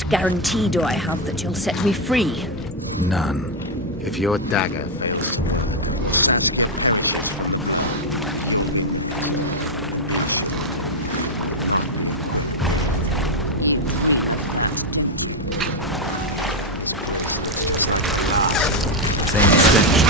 What guarantee do I have that you'll set me free? None. If your dagger fails to work, Saskia. Same stench.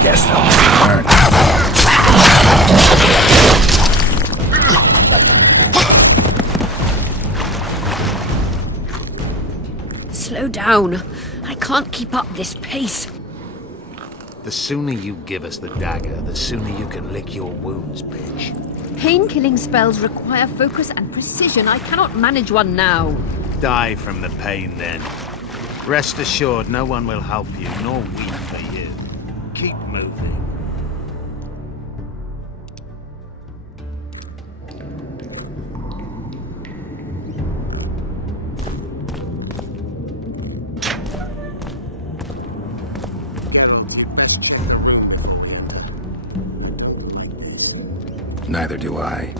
Guess they'll learn. Slow down. I can't keep up this pace. The sooner you give us the dagger, the sooner you can lick your wounds, bitch. Pain-killing spells require focus and precision. I cannot manage one now. Die from the pain, then. Rest assured, no one will help you, nor we for you. Keep moving. Neither do I.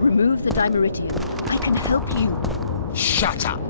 Remove the dimeritium. I can help you. Shut up!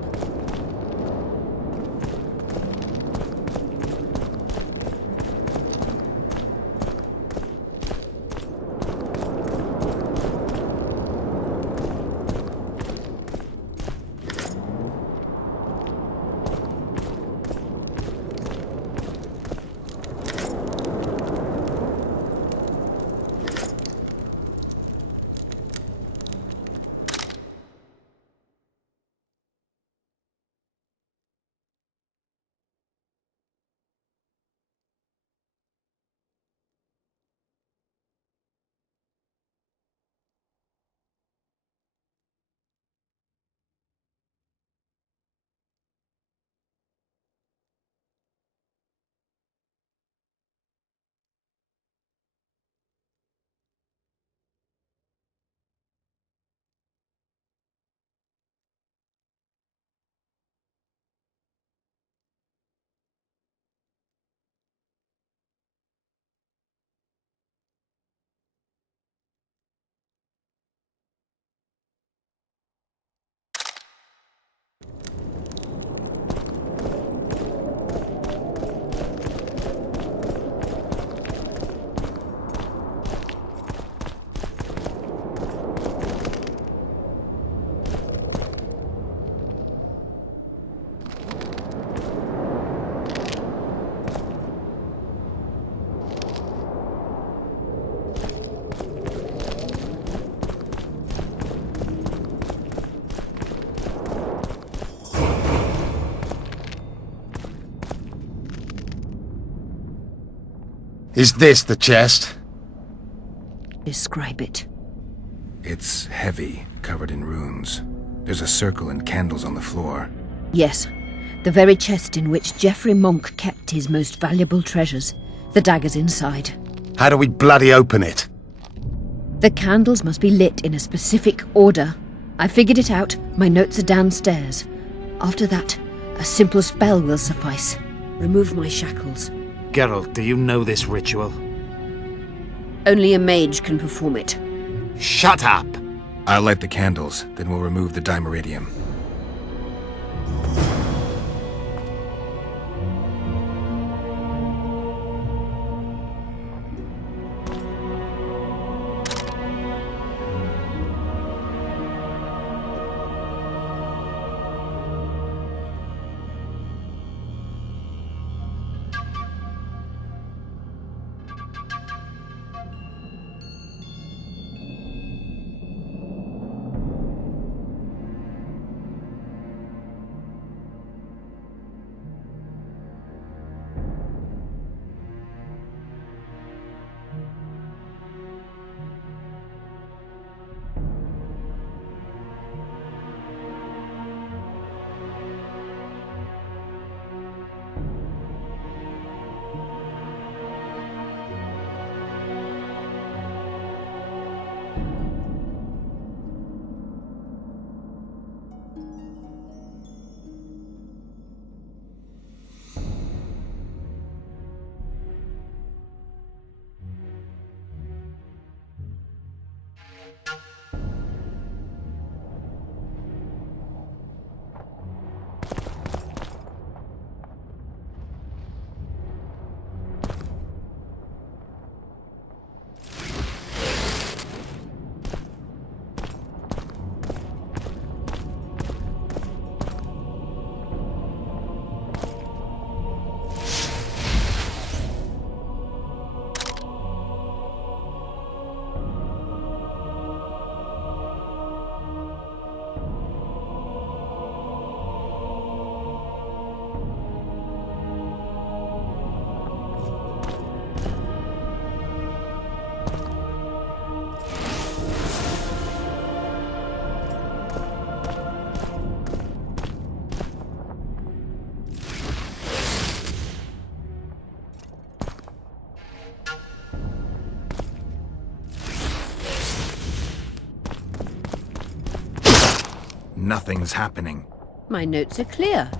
Is this the chest? Describe it. It's heavy, covered in runes. There's a circle and candles on the floor. Yes, the very chest in which Geoffrey Monk kept his most valuable treasures. The dagger's inside. How do we bloody open it? The candles must be lit in a specific order. I figured it out. My notes are downstairs. After that, a simple spell will suffice. Remove my shackles. Geralt, do you know this ritual? Only a mage can perform it. Shut up! I'll light the candles, then we'll remove the dimeridium. Nothing's happening. My notes are clear.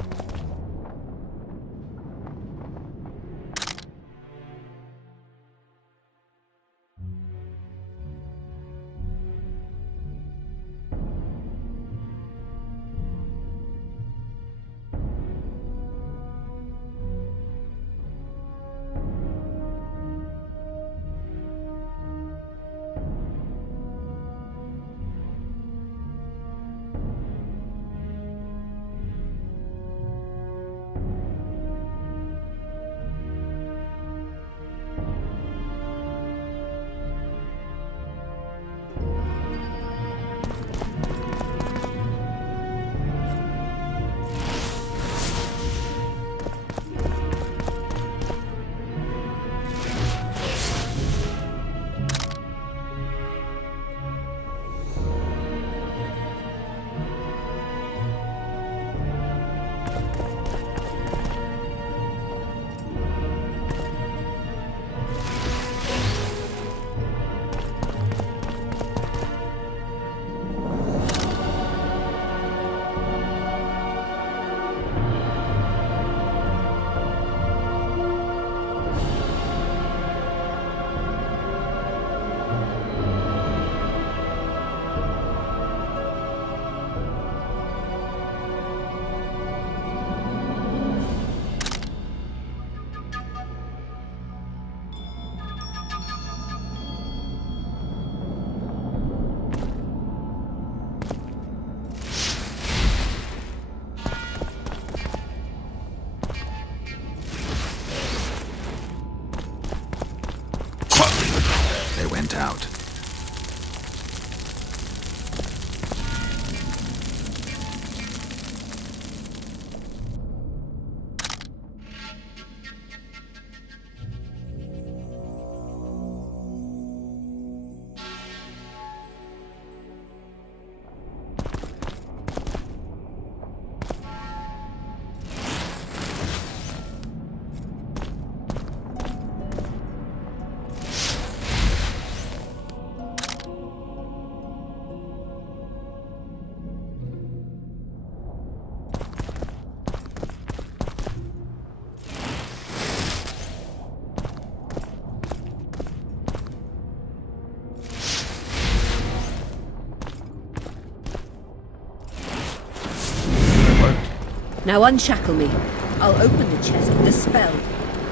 Now unshackle me. I'll open the chest with a spell.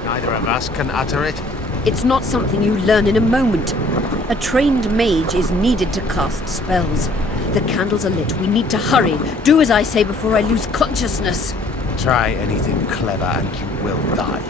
Neither of us can utter it. It's not something you learn in a moment. A trained mage is needed to cast spells. The candles are lit. We need to hurry. Do as I say before I lose consciousness. Try anything clever and you will die.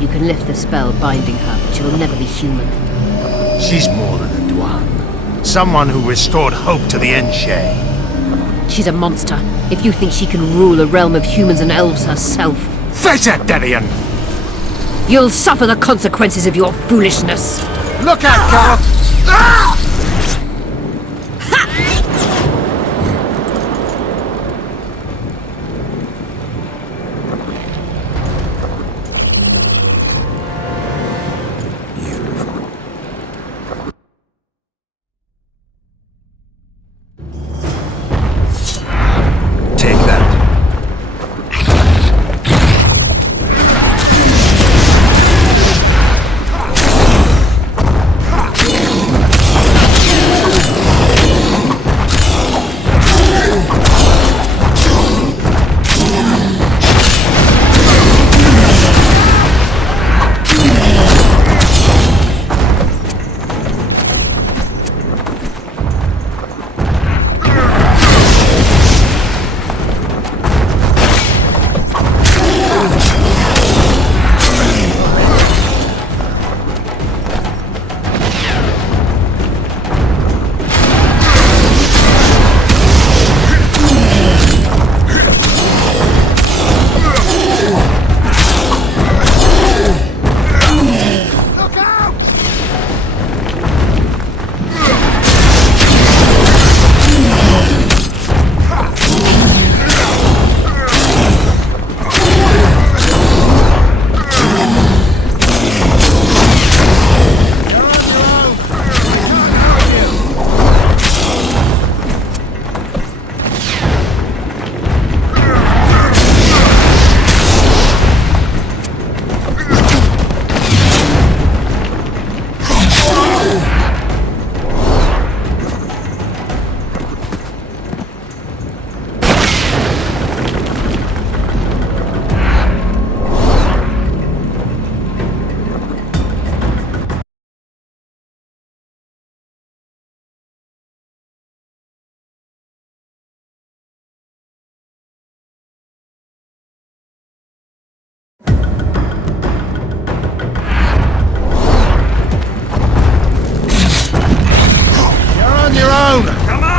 You can lift the spell binding her, but she will never be human. She's more than a Dwan. Someone who restored hope to the Enshe. She's a monster. If you think she can rule a realm of humans and elves herself, Face it, Delian! you'll suffer the consequences of your foolishness. Look out, Cart! Beautiful. Take that.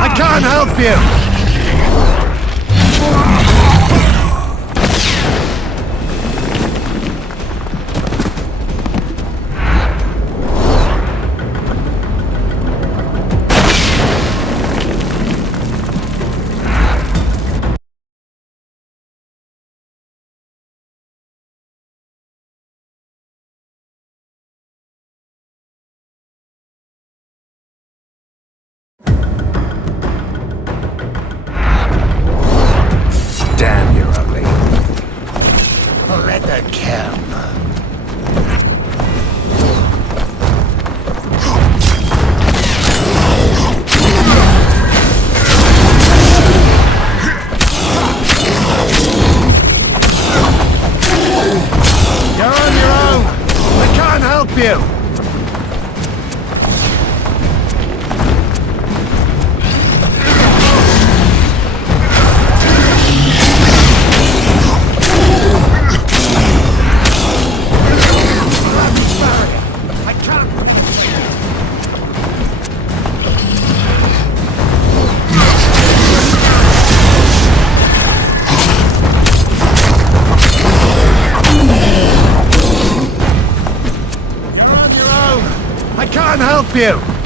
I can't help you! Damn, you're ugly. Let her come. You're on your own. I can't help you. I can't help you!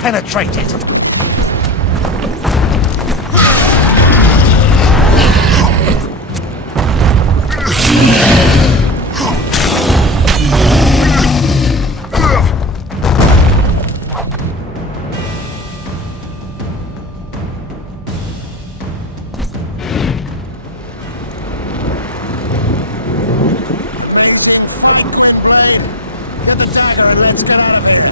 penetrate it. Get the dagger and let's get out of here.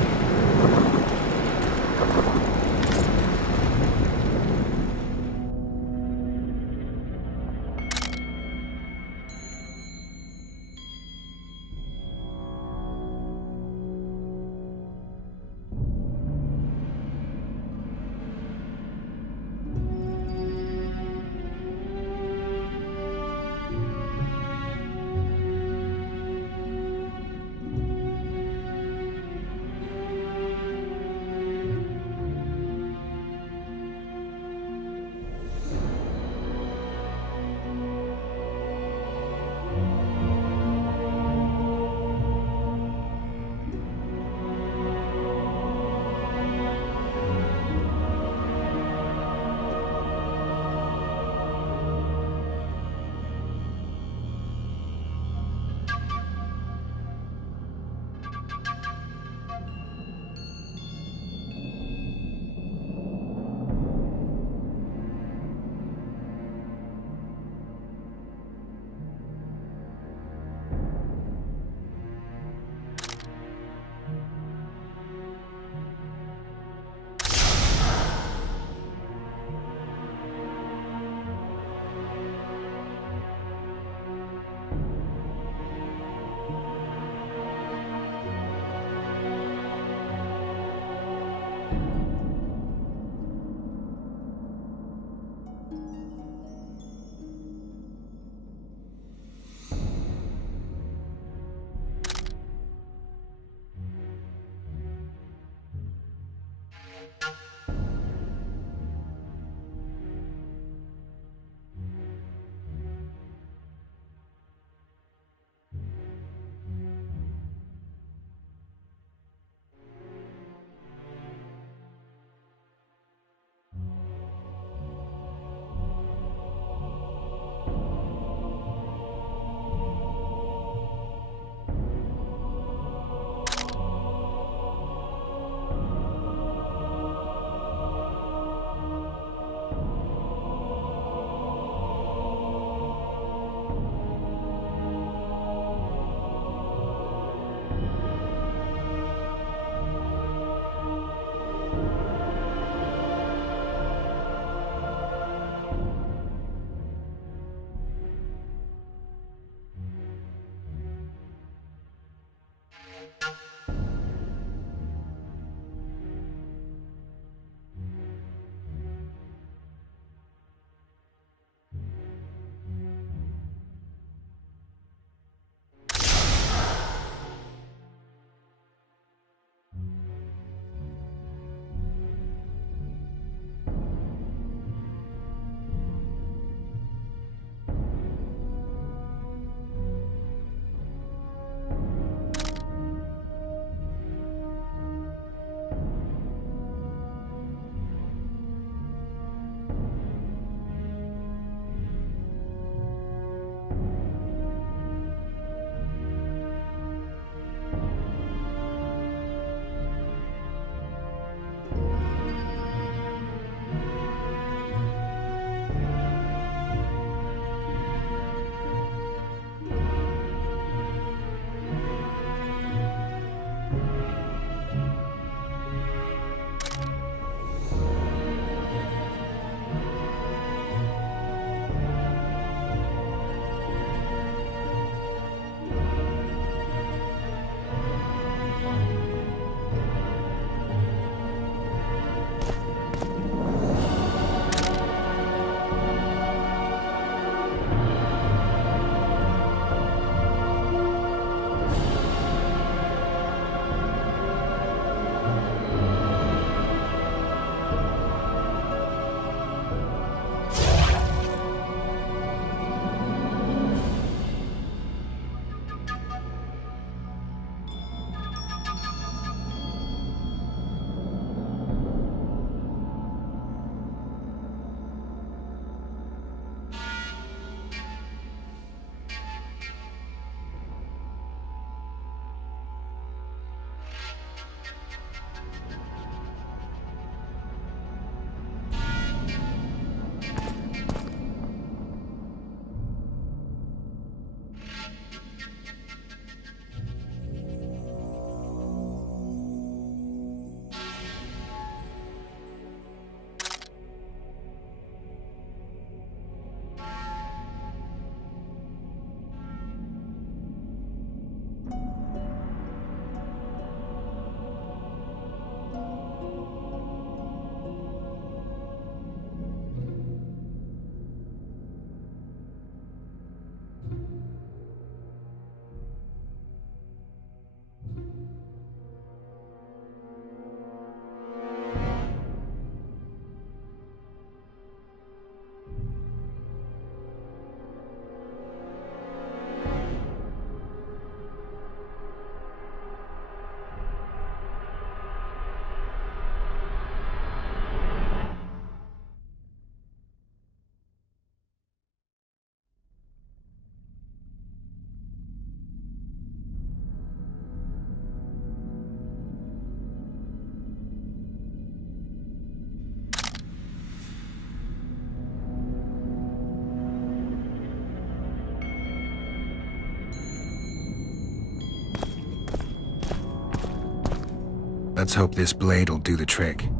Let's hope this blade'll do the trick.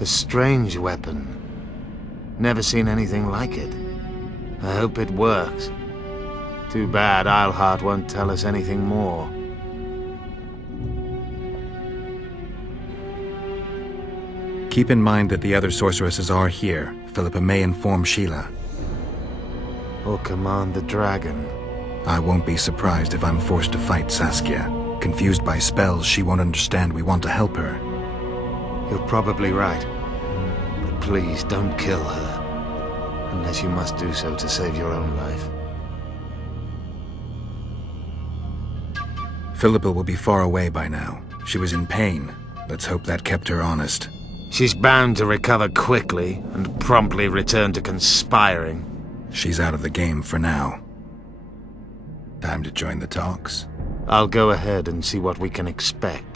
A strange weapon. Never seen anything like it. I hope it works. Too bad Eilhart won't tell us anything more. Keep in mind that the other sorceresses are here. Philippa may inform Sheila. Or command the dragon. I won't be surprised if I'm forced to fight Saskia. Confused by spells, she won't understand we want to help her. You're probably right. But please don't kill her. Unless you must do so to save your own life. Philippa will be far away by now. She was in pain. Let's hope that kept her honest. She's bound to recover quickly and promptly return to conspiring. She's out of the game for now. Time to join the talks. I'll go ahead and see what we can expect.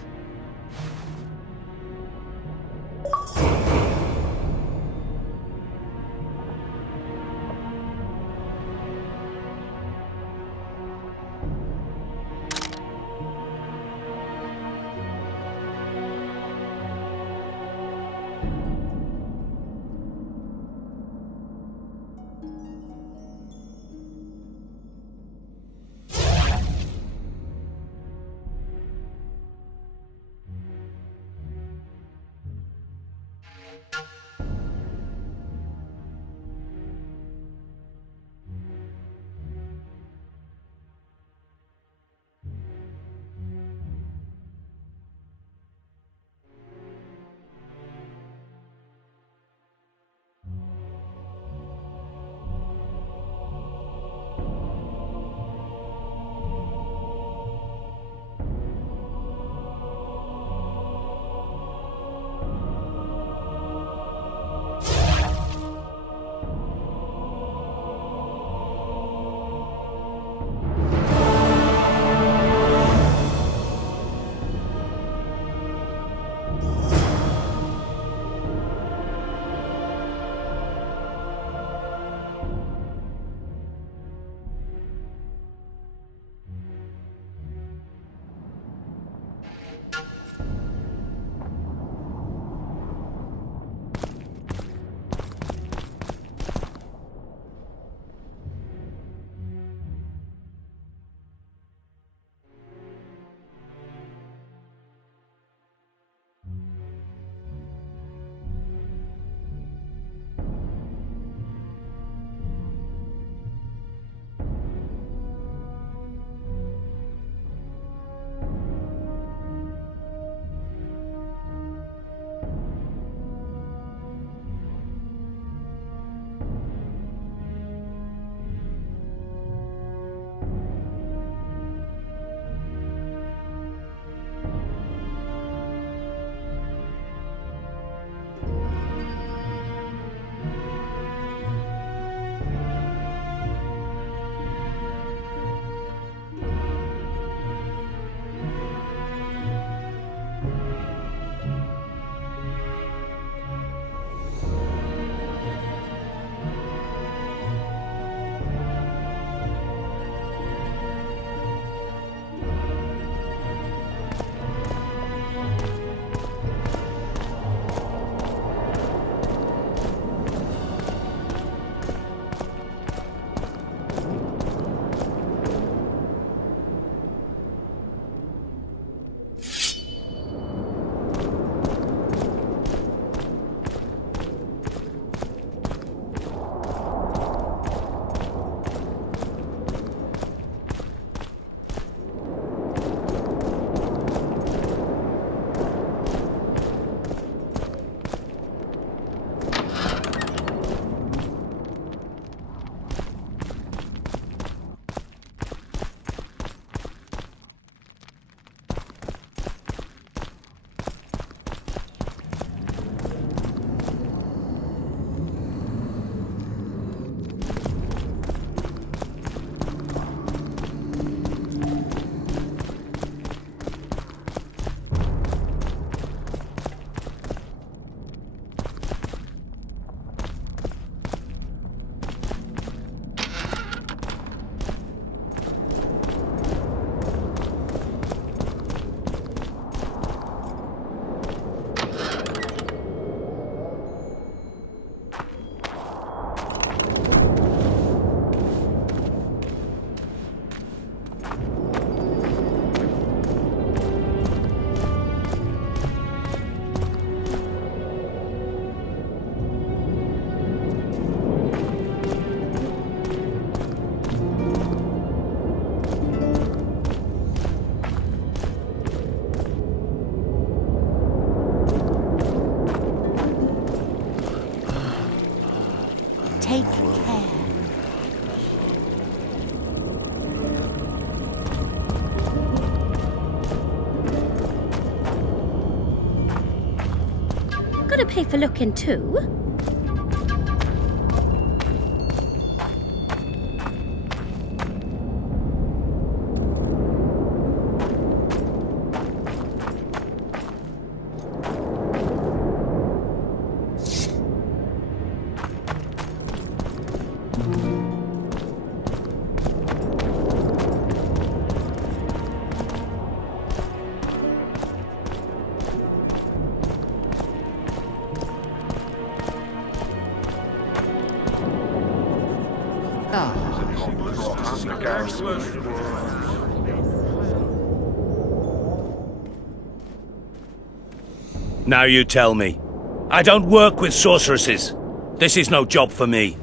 gotta pay for looking too. Now you tell me. I don't work with sorceresses. This is no job for me.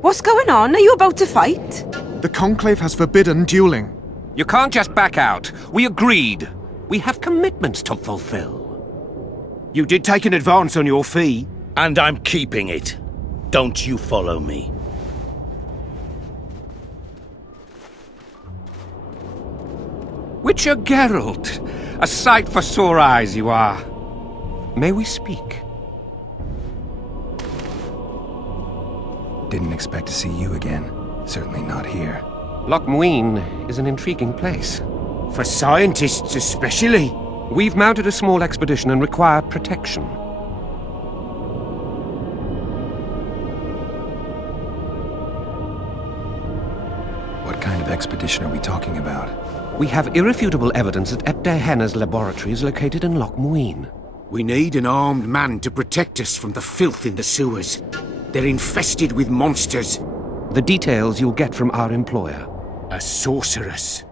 What's going on? Are you about to fight? The Conclave has forbidden dueling. You can't just back out. We agreed. We have commitments to fulfill. You did take an advance on your fee. And I'm keeping it. Don't you follow me. Witcher Geralt. A sight for sore eyes you are. May we speak? Didn't expect to see you again. Certainly not here. Loch Muin is an intriguing place. For scientists especially. We've mounted a small expedition and require protection. What kind of expedition are we talking about? We have irrefutable evidence that Epte Henna's laboratory is located in Loch Muin. We need an armed man to protect us from the filth in the sewers. They're infested with monsters. The details you'll get from our employer. A sorceress.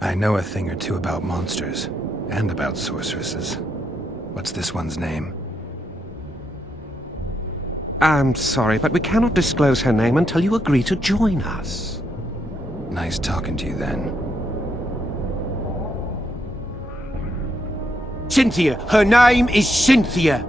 I know a thing or two about monsters, and about sorceresses. What's this one's name? I'm sorry, but we cannot disclose her name until you agree to join us. Nice talking to you then. Cynthia! Her name is Cynthia!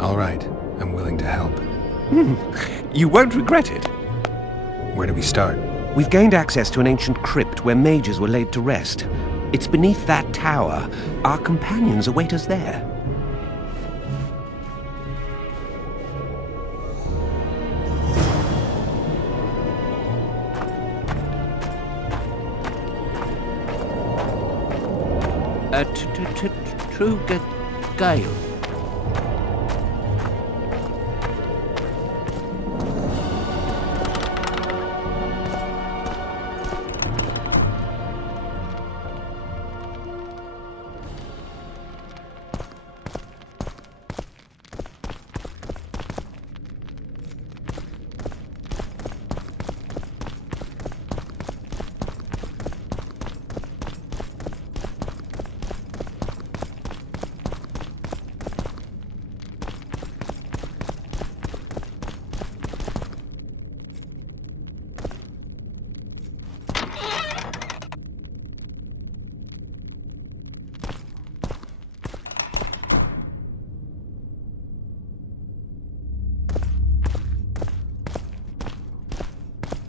All right, I'm willing to help. You won't regret it. Where do we start? We've gained access to an ancient crypt where mages were laid to rest. It's beneath that tower. Our companions await us there. True Gale.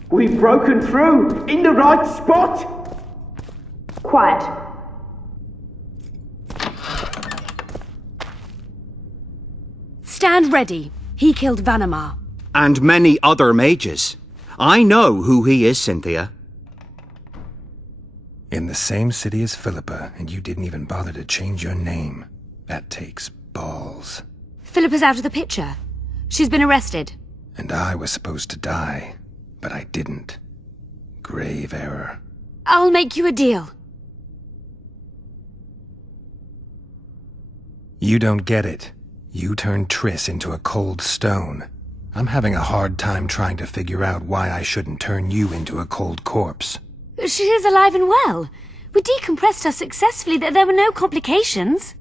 We've broken through! In the right spot! Quiet. Stand ready. He killed Vanamar. And many other mages. I know who he is, Cynthia. In the same city as Philippa, and you didn't even bother to change your name. That takes balls. Philippa's out of the picture. She's been arrested. And I was supposed to die, but I didn't. Grave error. I'll make you a deal. You don't get it. You turned Triss into a cold stone. I'm having a hard time trying to figure out why I shouldn't turn you into a cold corpse. She is alive and well. We decompressed her successfully. There were no complications.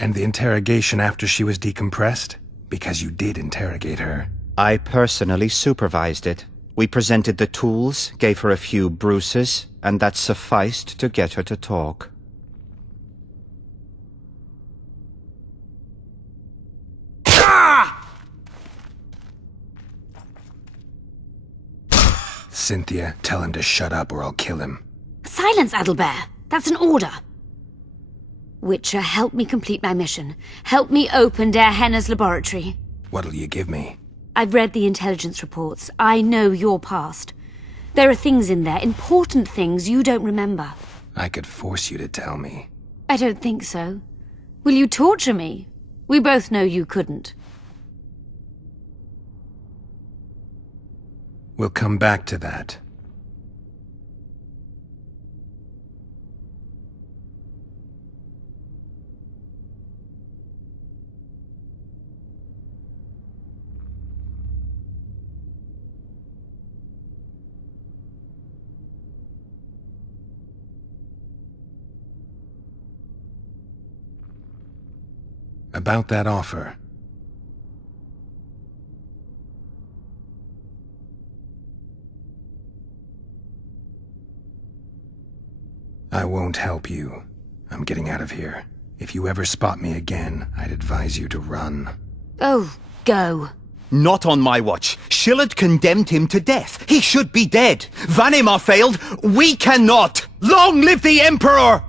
And the interrogation after she was decompressed? Because you did interrogate her. I personally supervised it. We presented the tools, gave her a few bruises, and that sufficed to get her to talk. Cynthia, tell him to shut up or I'll kill him. Silence, Adelbert. That's an order. Witcher, help me complete my mission. Help me open Der Henner's laboratory. What'll you give me? I've read the intelligence reports. I know your past. There are things in there, important things you don't remember. I could force you to tell me. I don't think so. Will you torture me? We both know you couldn't. We'll come back to that. About that offer. I won't help you. I'm getting out of here. If you ever spot me again, I'd advise you to run. Oh, go. Not on my watch. Shillard condemned him to death. He should be dead. Vanimar failed. We cannot. Long live the Emperor!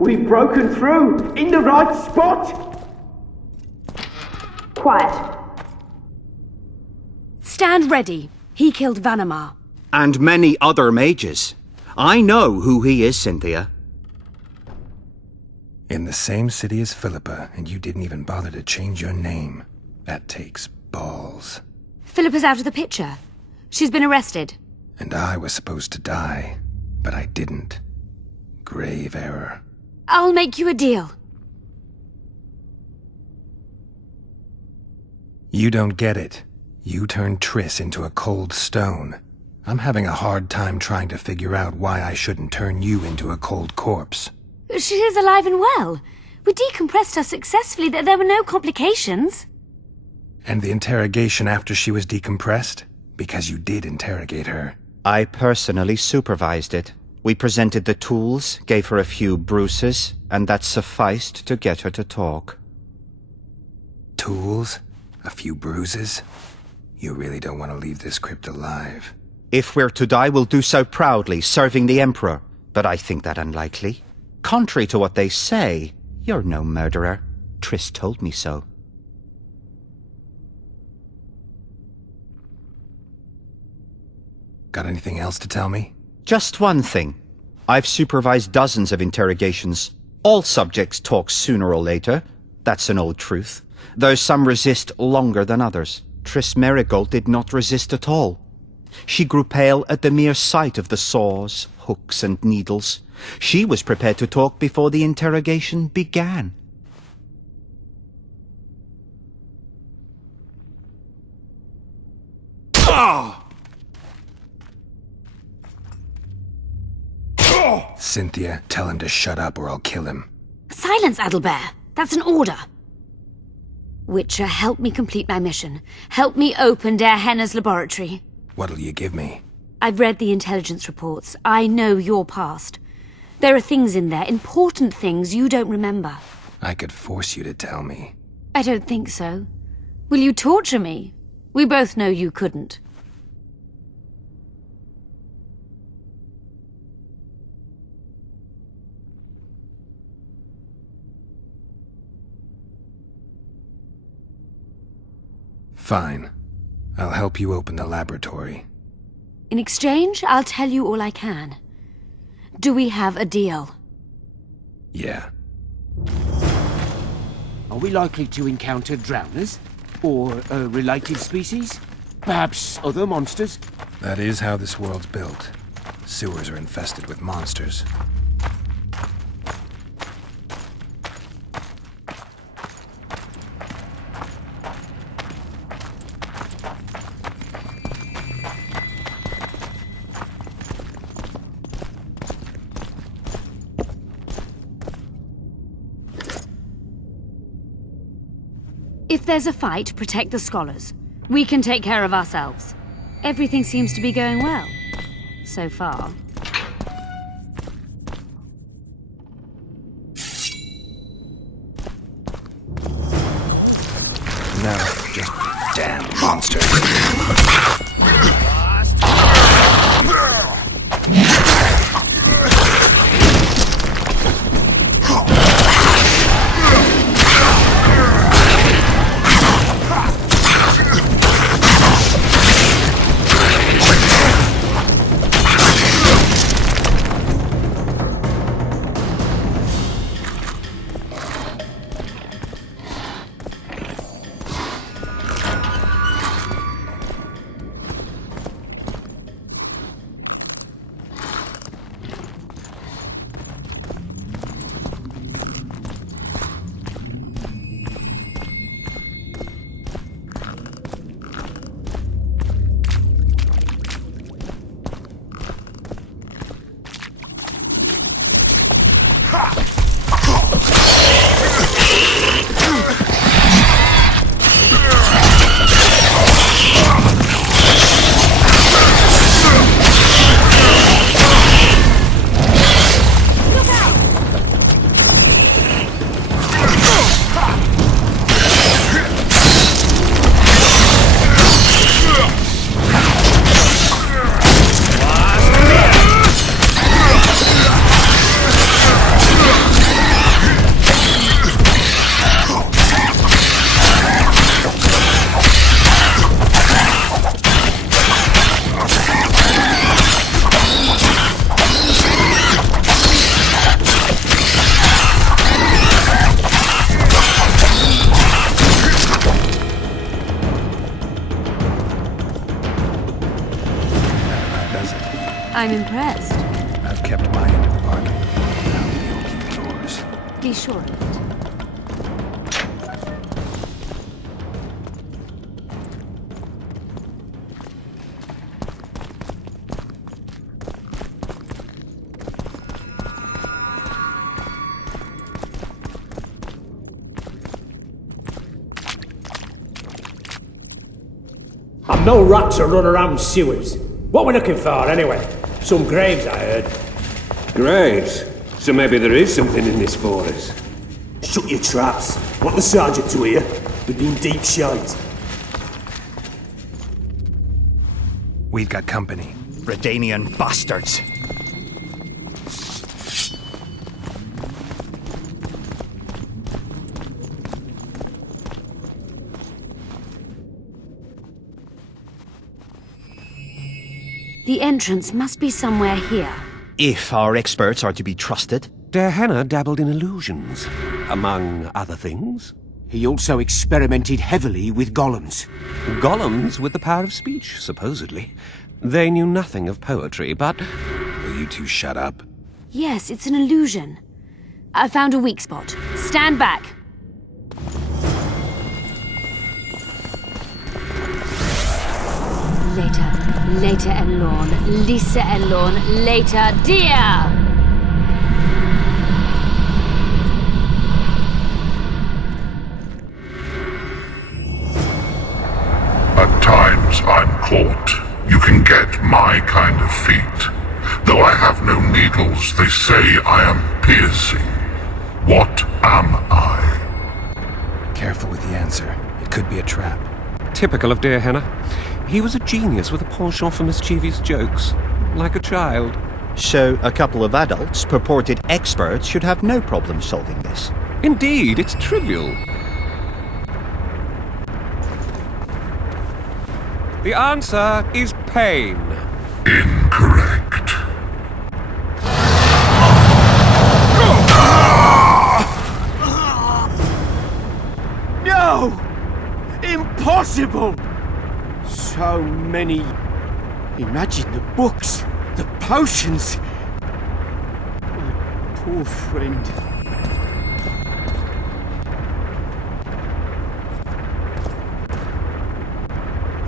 We've broken through! In the right spot! Quiet. Stand ready. He killed Vanamar. And many other mages. I know who he is, Cynthia. In the same city as Philippa, and you didn't even bother to change your name. That takes balls. Philippa's out of the picture. She's been arrested. And I was supposed to die, but I didn't. Grave error. I'll make you a deal. You don't get it. You turned Triss into a cold stone. I'm having a hard time trying to figure out why I shouldn't turn you into a cold corpse. She is alive and well. We decompressed her successfully. There were no complications. And the interrogation after she was decompressed? Because you did interrogate her. I personally supervised it. We presented the tools, gave her a few bruises, and that sufficed to get her to talk. Tools? A few bruises? You really don't want to leave this crypt alive. If we're to die, we'll do so proudly, serving the Emperor. But I think that unlikely. Contrary to what they say, you're no murderer. Triss told me so. Got anything else to tell me? Just one thing. I've supervised dozens of interrogations. All subjects talk sooner or later. That's an old truth. Though some resist longer than others. Triss Merigold did not resist at all. She grew pale at the mere sight of the saws, hooks, and needles. She was prepared to talk before the interrogation began. Cynthia, tell him to shut up or I'll kill him. Silence, Adelbert. That's an order. Witcher, help me complete my mission. Help me open Der Henner's laboratory. What'll you give me? I've read the intelligence reports. I know your past. There are things in there, important things you don't remember. I could force you to tell me. I don't think so. Will you torture me? We both know you couldn't. Fine. I'll help you open the laboratory. In exchange, I'll tell you all I can. Do we have a deal? Yeah. Are we likely to encounter drowners? Or a related species? Perhaps other monsters? That is how this world's built. Sewers are infested with monsters. If there's a fight, protect the scholars. We can take care of ourselves. Everything seems to be going well. So far. No, just damn monsters. I'm impressed. I've kept my end of the bargain. Now you'll keep yours. Be sure of it. I'm no rat to run around sewers. What are we looking for, anyway? Some graves, I heard. Graves? So maybe there is something in this for us. Shut your traps. Want the sergeant to hear? We've been deep shite. We've got company. Redanian bastards. The entrance must be somewhere here. If our experts are to be trusted. Der Henner dabbled in illusions, among other things. He also experimented heavily with golems. Golems with the power of speech, supposedly. They knew nothing of poetry, but... Will you two shut up? Yes, it's an illusion. I found a weak spot. Stand back. Later Elorn, Lisa Elorn, later dear! At times I'm caught. You can get my kind of feat. Though I have no needles, they say I am piercing. What am I? Careful with the answer. It could be a trap. Typical of Der Henner. He was a genius with a penchant for mischievous jokes, like a child. So a couple of adults, purported experts, should have no problem solving this. Indeed, it's trivial. The answer is pain. Incorrect. No! Impossible! So many... Imagine the books, the potions. My poor friend.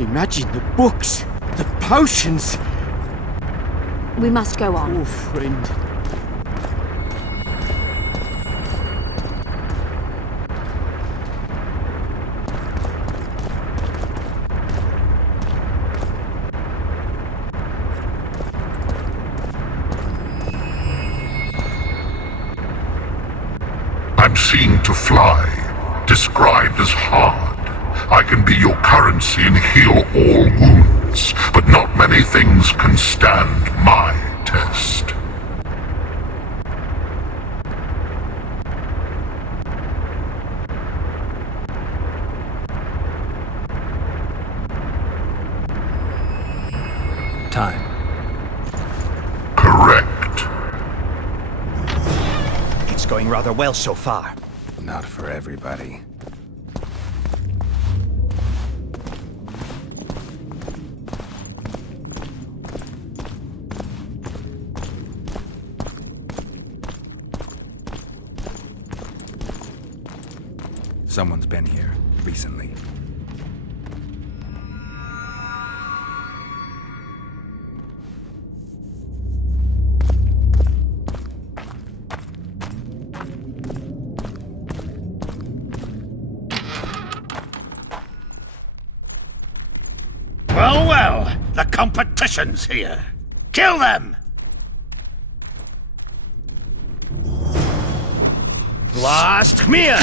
Imagine the books, the potions. We must go on. Poor friend. I'm seen to fly, described as hard. I can be your currency and heal all wounds, but not many things can stand my test. Time. Correct. It's going rather well so far. Not for everybody. Someone's been here recently. Well, the competition's here. Kill them! Blast mir!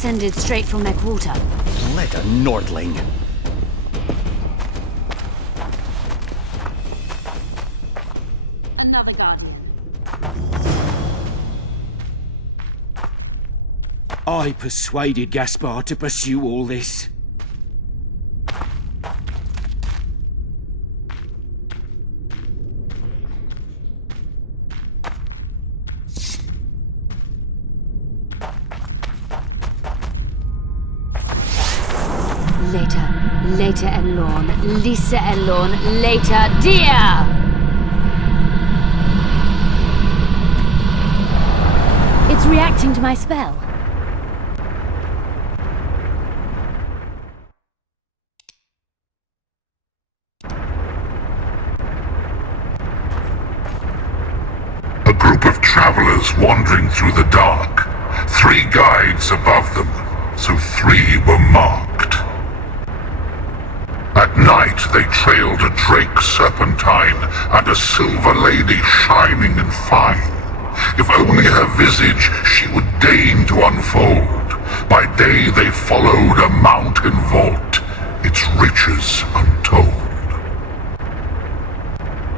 descended straight from their quarter. Let a Nordling. Another guardian. I persuaded Gaspar to pursue all this. Later Elorn, Lisa Elorn, later dear! It's reacting to my spell. A group of travelers wandering through the dark. 3 guides above them, so 3 were marked. At night they trailed a drake serpentine and a silver lady shining and fine. If only her visage she would deign to unfold. By day they followed a mountain vault, its riches untold.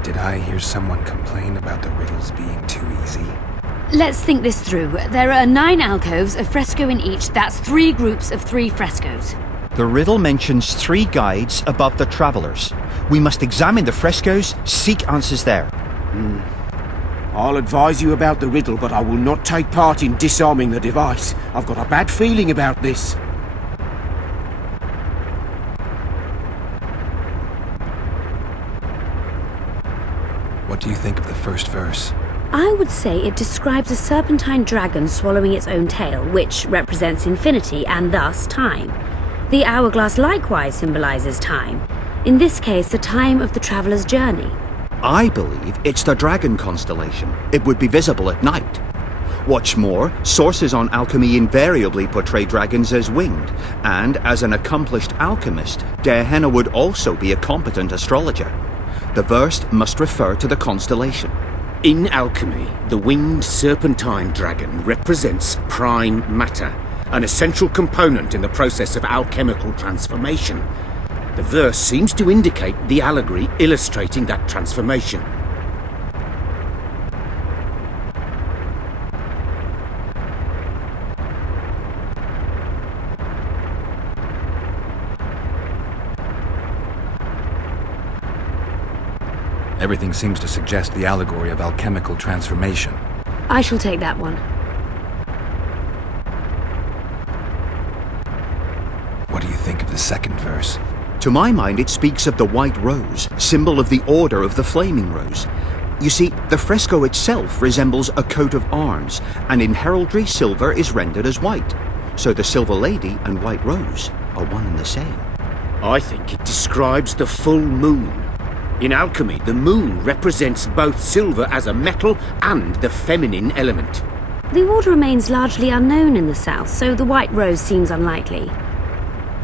Did I hear someone complain about the riddles being too easy? Let's think this through. There are 9 alcoves, a fresco in each. That's 3 groups of 3 frescoes. The riddle mentions 3 guides above the travelers. We must examine the frescoes, seek answers there. I'll advise you about the riddle, but I will not take part in disarming the device. I've got a bad feeling about this. What do you think of the first verse? I would say it describes a serpentine dragon swallowing its own tail, which represents infinity and thus time. The hourglass likewise symbolizes time. In this case, the time of the traveler's journey. I believe it's the dragon constellation. It would be visible at night. What's more, sources on alchemy invariably portray dragons as winged, and as an accomplished alchemist, Gehenna would also be a competent astrologer. The verse must refer to the constellation. In alchemy, the winged serpentine dragon represents prime matter, an essential component in the process of alchemical transformation. The verse seems to indicate the allegory illustrating that transformation. Everything seems to suggest the allegory of alchemical transformation. I shall take that one. What do you think of the second verse? To my mind, it speaks of the white rose, symbol of the Order of the Flaming Rose. You see, the fresco itself resembles a coat of arms, and in heraldry, silver is rendered as white. So the Silver Lady and White Rose are one and the same. I think it describes the full moon. In alchemy, the moon represents both silver as a metal and the feminine element. The order remains largely unknown in the south, so the White Rose seems unlikely.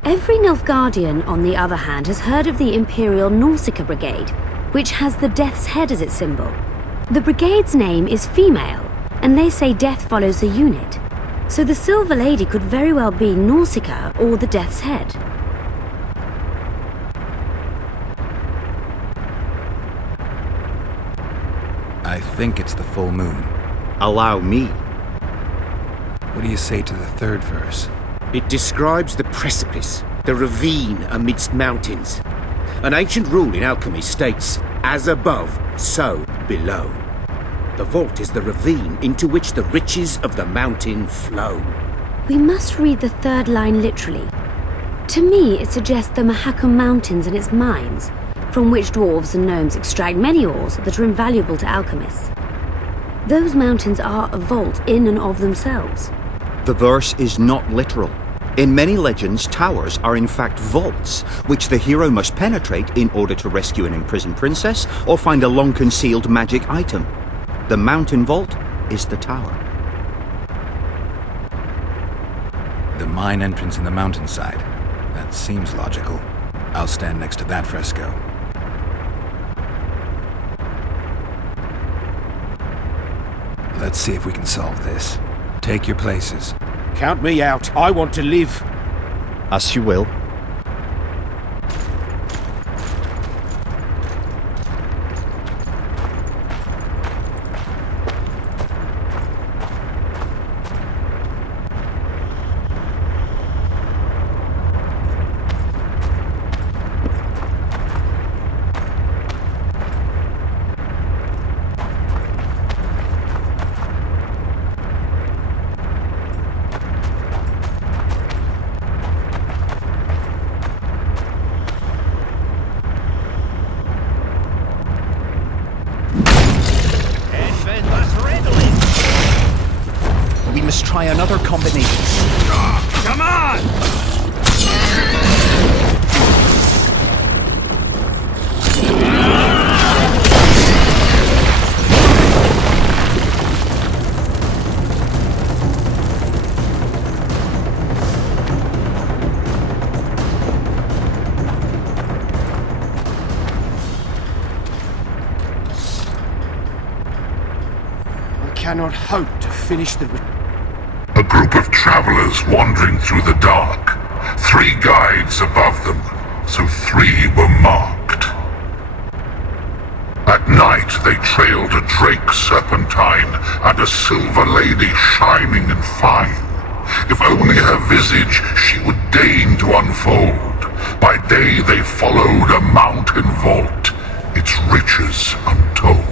Every Nilfgaardian, on the other hand, has heard of the Imperial Nausicaa Brigade, which has the Death's Head as its symbol. The brigade's name is female, and they say death follows the unit. So the Silver Lady could very well be Nausicaa or the Death's Head. I think it's the full moon. Allow me. What do you say to the third verse? It describes the precipice, the ravine amidst mountains. An ancient rule in alchemy states, as above, so below. The vault is the ravine into which the riches of the mountain flow. We must read the third line literally. To me, it suggests the Mahakam Mountains and its mines, from which dwarves and gnomes extract many ores that are invaluable to alchemists. Those mountains are a vault in and of themselves. The verse is not literal. In many legends, towers are in fact vaults, which the hero must penetrate in order to rescue an imprisoned princess or find a long-concealed magic item. The mountain vault is the tower. The mine entrance in the mountainside. That seems logical. I'll stand next to that fresco. Let's see if we can solve this. Take your places. Count me out. I want to live. As you will. We must try another combination. Come on! I cannot hope to finish the... A group of travelers wandering through the dark. 3 guides above them, so 3 were marked. At night they trailed a drake serpentine and a silver lady shining and fine. If only her visage she would deign to unfold. By day they followed a mountain vault, its riches untold.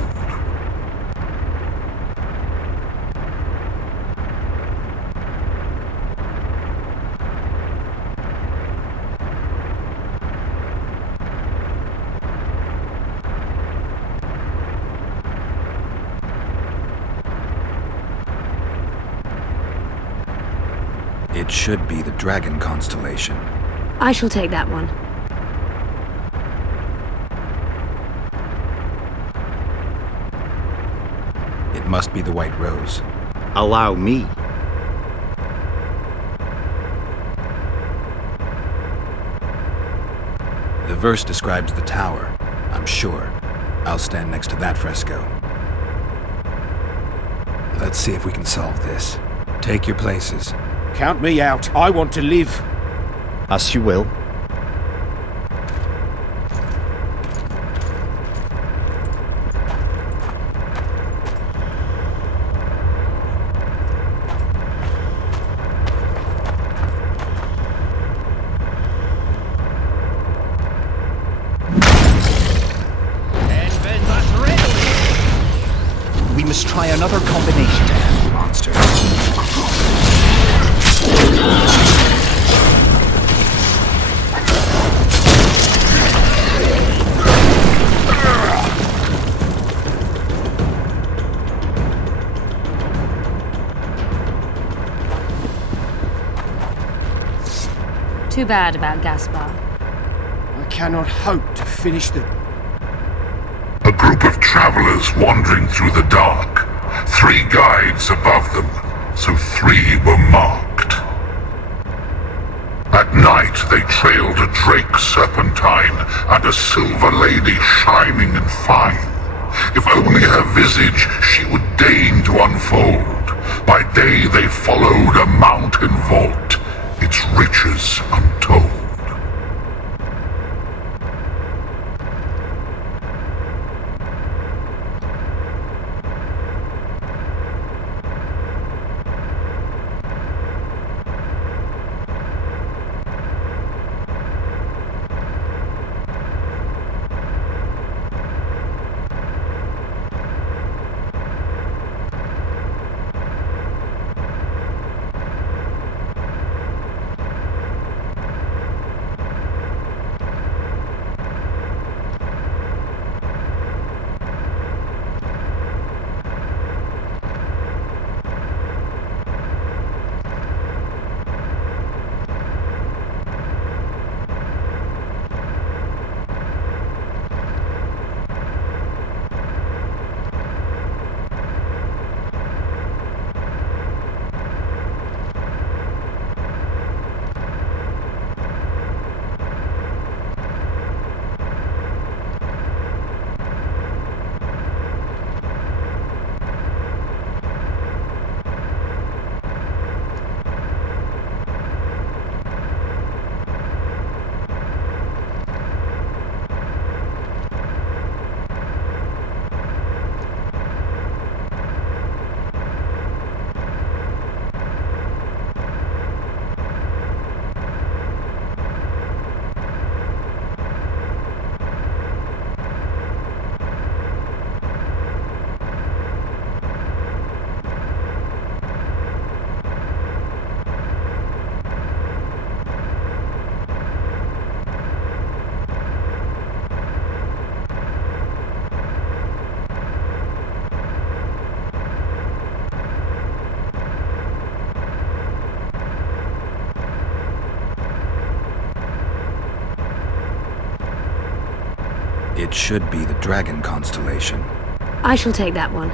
It should be the Dragon constellation. I shall take that one. It must be the White Rose. Allow me. The verse describes the tower, I'm sure. I'll stand next to that fresco. Let's see if we can solve this. Take your places. Count me out. I want to live. As you will. We must try another combination. Damn monster. Too bad about Gaspar. I cannot hope to finish the... A group of travelers wandering through the dark. 3 guides above them, so 3 were marked. At night they trailed a drake serpentine and a silver lady shining and fine. If only her visage she would deign to unfold. By day they followed a mountain vault, its riches untold. It should be the Dragon constellation. I shall take that one.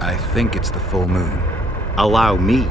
I think it's the full moon. Allow me.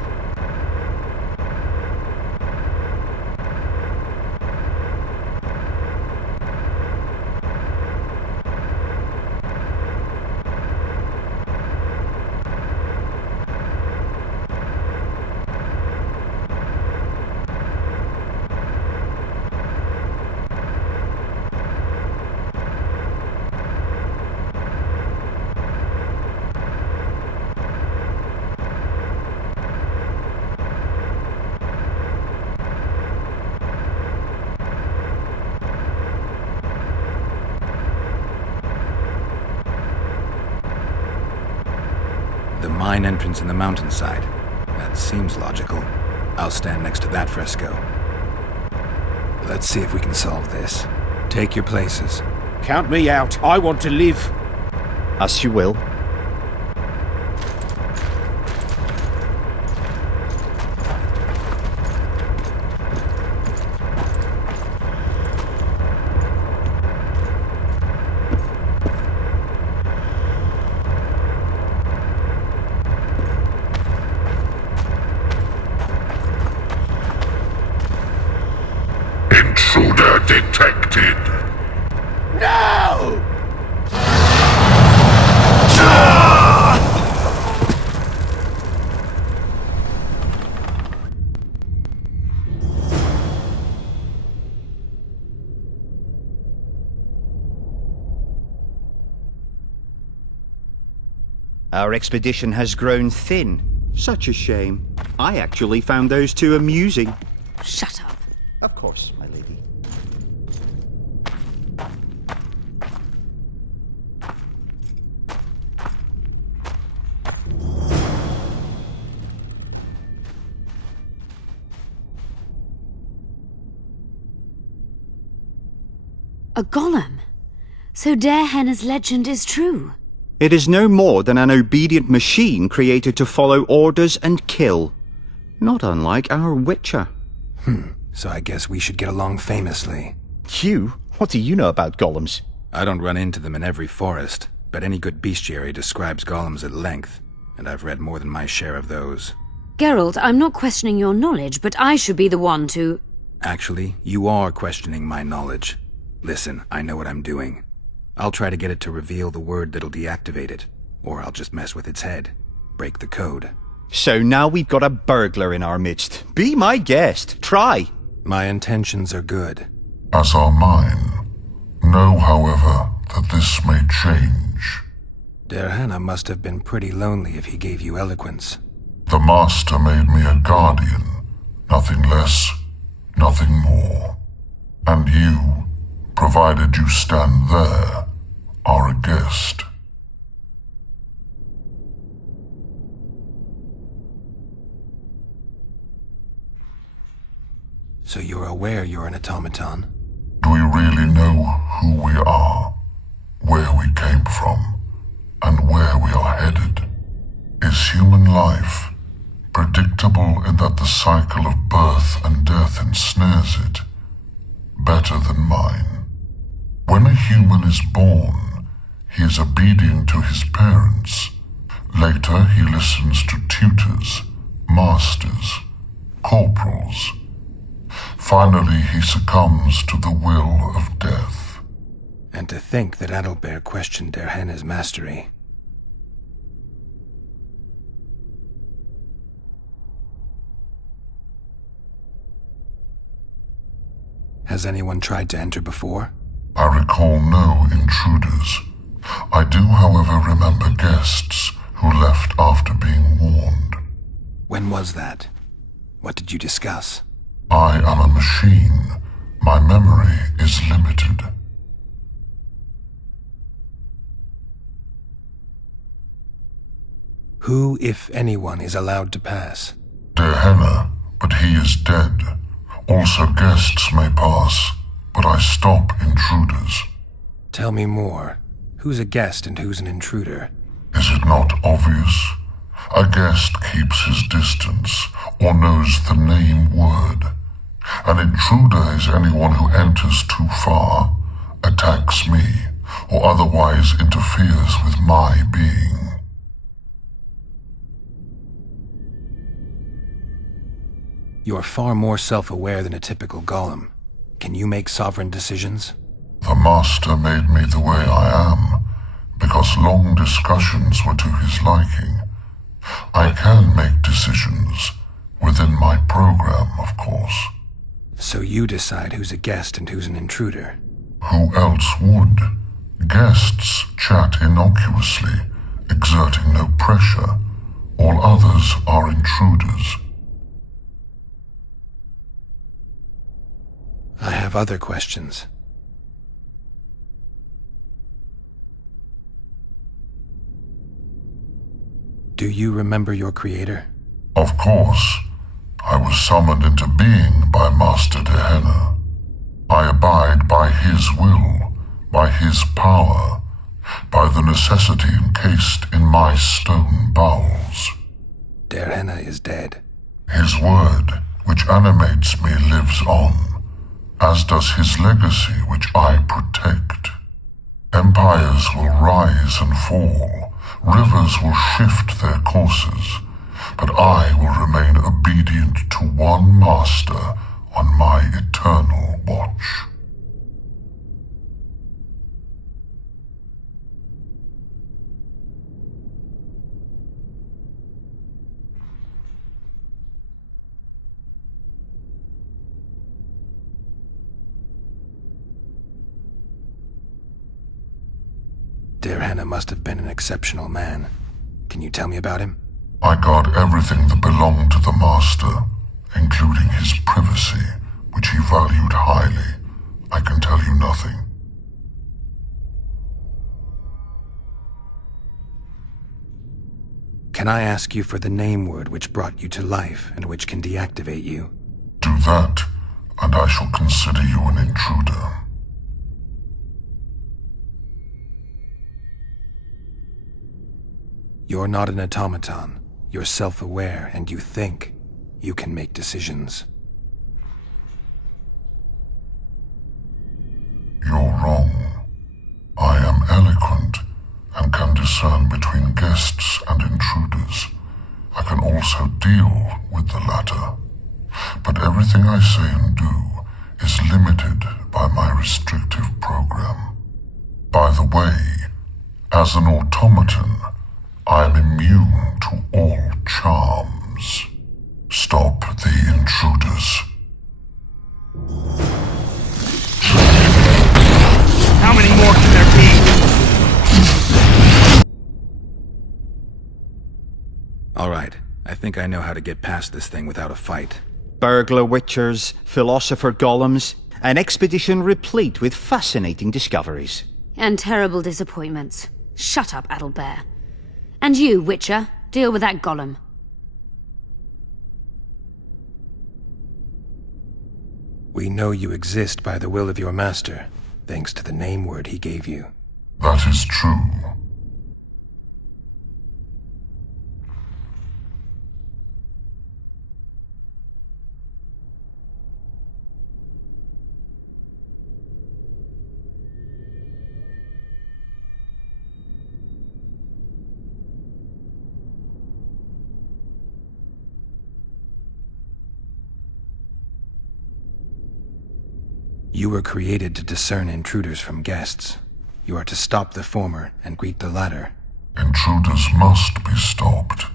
The mine entrance in the mountainside. That seems logical. I'll stand next to that fresco. Let's see if we can solve this. Take your places. Count me out. I want to live. As you will. Intruder detected. No! Our expedition has grown thin. Such a shame. I actually found those two amusing. Shut up. Of course, my lady. A golem. So Darehenna's legend is true. It is no more than an obedient machine created to follow orders and kill. Not unlike our Witcher. So I guess we should get along famously. You? What do you know about golems? I don't run into them in every forest, but any good bestiary describes golems at length, and I've read more than my share of those. Geralt, I'm not questioning your knowledge, but I should be the one to... Actually, you are questioning my knowledge. Listen, I know what I'm doing. I'll try to get it to reveal the word that'll deactivate it, or I'll just mess with its head. Break the code. So now we've got a burglar in our midst. Be my guest. Try. My intentions are good. As are mine. Know, however, that this may change. Darehenna must have been pretty lonely if he gave you eloquence. The Master made me a guardian. Nothing less, nothing more. And you, provided you stand there, are a guest. So you're aware you're an automaton? Do we really know who we are, where we came from, and where we are headed? Is human life predictable in that the cycle of birth and death ensnares it, better than mine. When a human is born, he is obedient to his parents. Later, he listens to tutors, masters, corporals. Finally, he succumbs to the will of death. And to think that Adalbert questioned Der Henne's mastery. Has anyone tried to enter before? I recall no intruders. I do, however, remember guests who left after being warned. When was that? What did you discuss? I am a machine. My memory is limited. Who, if anyone, is allowed to pass? Der Henne, but he is dead. Also guests may pass, but I stop intruders. Tell me more. Who's a guest and who's an intruder? Is it not obvious? A guest keeps his distance, or knows the name word. An intruder is anyone who enters too far, attacks me, or otherwise interferes with my being. You're far more self-aware than a typical golem. Can you make sovereign decisions? The master made me the way I am, because long discussions were to his liking. I can make decisions, within my program, of course. So you decide who's a guest and who's an intruder? Who else would? Guests chat innocuously, exerting no pressure. All others are intruders. I have other questions. Do you remember your creator? Of course. I was summoned into being by Master Der Henne. I abide by his will, by his power, by the necessity encased in my stone bowels. Der Henne is dead. His word, which animates me, lives on, as does his legacy, which I protect. Empires will rise and fall, rivers will shift their courses, but I will remain obedient to one master on my eternal watch. Der Henne must have been an exceptional man. Can you tell me about him? I guard everything that belonged to the master, including his privacy, which he valued highly. I can tell you nothing. Can I ask you for the name word which brought you to life and which can deactivate you? Do that, and I shall consider you an intruder. You're not an automaton. You're self-aware, and you think. You can make decisions. You're wrong. I am eloquent and can discern between guests and intruders. I can also deal with the latter. But everything I say and do is limited by my restrictive program. By the way, as an automaton, I am immune to all charms. Stop the intruders. How many more can there be? All right. I think I know how to get past this thing without a fight. Burglar witchers, philosopher golems, an expedition replete with fascinating discoveries. And terrible disappointments. Shut up, Adalbert. And you, Witcher, deal with that golem. We know you exist by the will of your master, thanks to the name word he gave you. That is true. You were created to discern intruders from guests. You are to stop the former and greet the latter. Intruders must be stopped.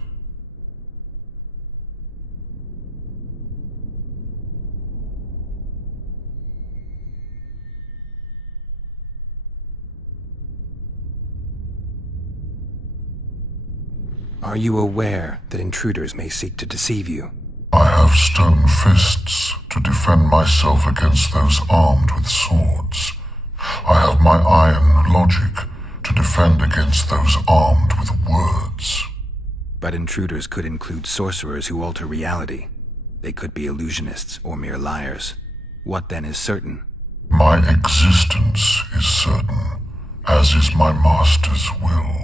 Are you aware that intruders may seek to deceive you? I have stone fists to defend myself against those armed with swords. I have my iron logic to defend against those armed with words. But intruders could include sorcerers who alter reality. They could be illusionists or mere liars. What then is certain? My existence is certain, as is my master's will.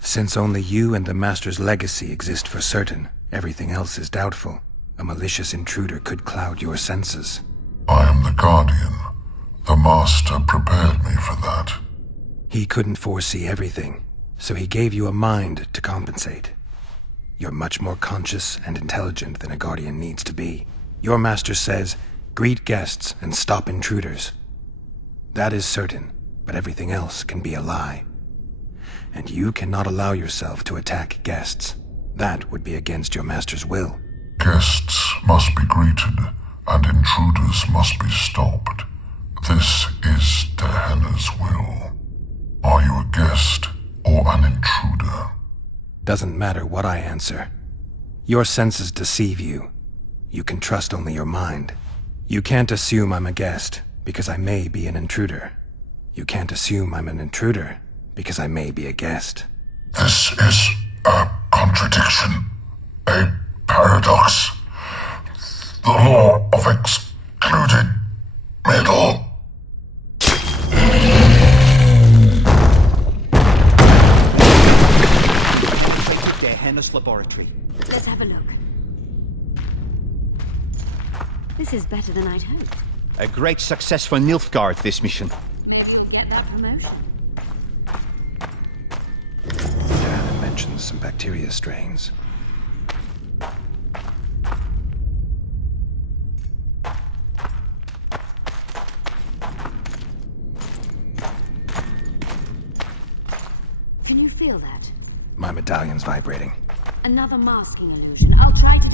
Since only you and the Master's legacy exist for certain, everything else is doubtful. A malicious intruder could cloud your senses. I am the Guardian. The Master prepared me for that. He couldn't foresee everything, so he gave you a mind to compensate. You're much more conscious and intelligent than a Guardian needs to be. Your Master says, greet guests and stop intruders. That is certain, but everything else can be a lie. And you cannot allow yourself to attack guests. That would be against your Master's will. Guests must be greeted, and intruders must be stopped. This is Tehenna's will. Are you a guest or an intruder? Doesn't matter what I answer. Your senses deceive you. You can trust only your mind. You can't assume I'm a guest, because I may be an intruder. You can't assume I'm an intruder, because I may be a guest. This is a contradiction, a paradox. The law of excluded middle. Tehenna's laboratory. Let's have a look. This is better than I'd hoped. A great success for Nilfgaard, this mission. Get that promotion. Dad mentions some bacteria strains. Can you feel that? My medallion's vibrating. Another masking illusion. I'll try to...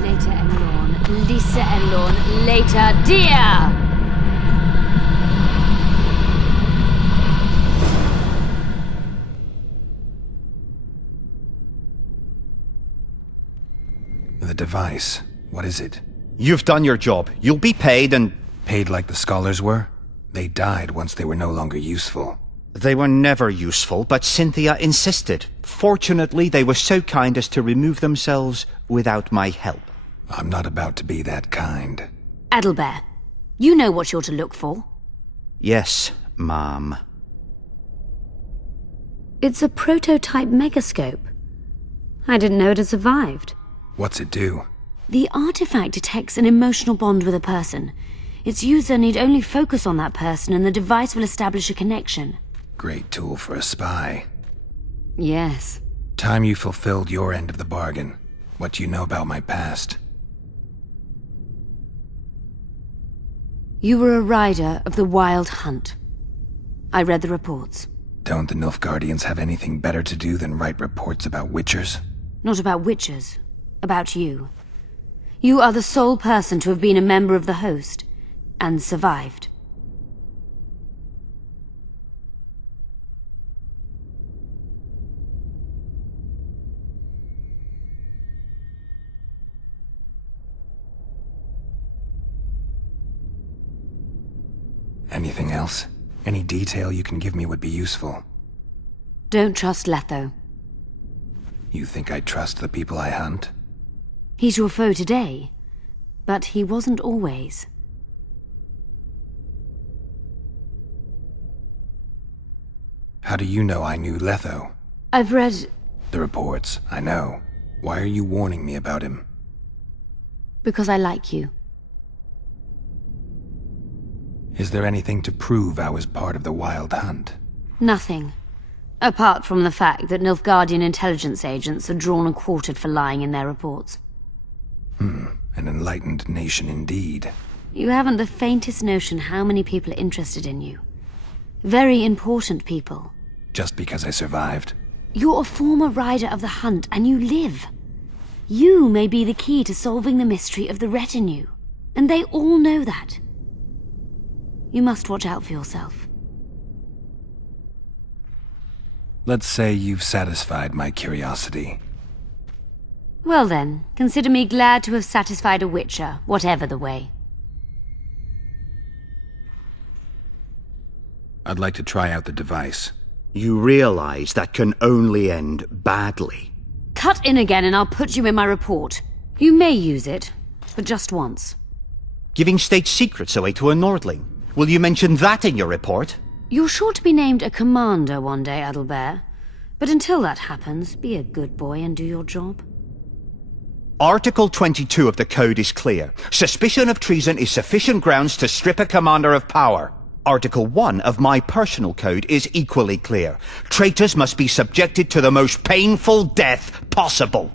Later and Lorn. Lisa and Lorn. Later, dear! The device. What is it? You've done your job. You'll be paid and... Paid like the scholars were? They died once they were no longer useful. They were never useful, but Cynthia insisted. Fortunately, they were so kind as to remove themselves without my help. I'm not about to be that kind. Adelbert, you know what you're to look for. Yes, Ma'am. It's a prototype megascope. I didn't know it had survived. What's it do? The artifact detects an emotional bond with a person. Its user need only focus on that person and the device will establish a connection. Great tool for a spy. Yes. Time you fulfilled your end of the bargain. What do you know about my past? You were a rider of the Wild Hunt. I read the reports. Don't the Nilfgaardians have anything better to do than write reports about witchers? Not about witchers. About you. You are the sole person to have been a member of the host, and survived. Anything else? Any detail you can give me would be useful. Don't trust Letho. You think I trust the people I hunt? He's your foe today, but he wasn't always. How do you know I knew Letho? I've read... The reports, I know. Why are you warning me about him? Because I like you. Is there anything to prove I was part of the Wild Hunt? Nothing. Apart from the fact that Nilfgaardian intelligence agents are drawn and quartered for lying in their reports. An enlightened nation indeed. You haven't the faintest notion how many people are interested in you. Very important people. Just because I survived? You're a former rider of the hunt, and you live. You may be the key to solving the mystery of the retinue, and they all know that. You must watch out for yourself. Let's say you've satisfied my curiosity. Well then, consider me glad to have satisfied a witcher, whatever the way. I'd like to try out the device. You realize that can only end badly. Cut in again and I'll put you in my report. You may use it, but just once. Giving state secrets away to a Nordling. Will you mention that in your report? You're sure to be named a commander one day, Adalbert. But until that happens, be a good boy and do your job. Article 22 of the Code is clear. Suspicion of treason is sufficient grounds to strip a commander of power. Article 1 of my personal code is equally clear. Traitors must be subjected to the most painful death possible.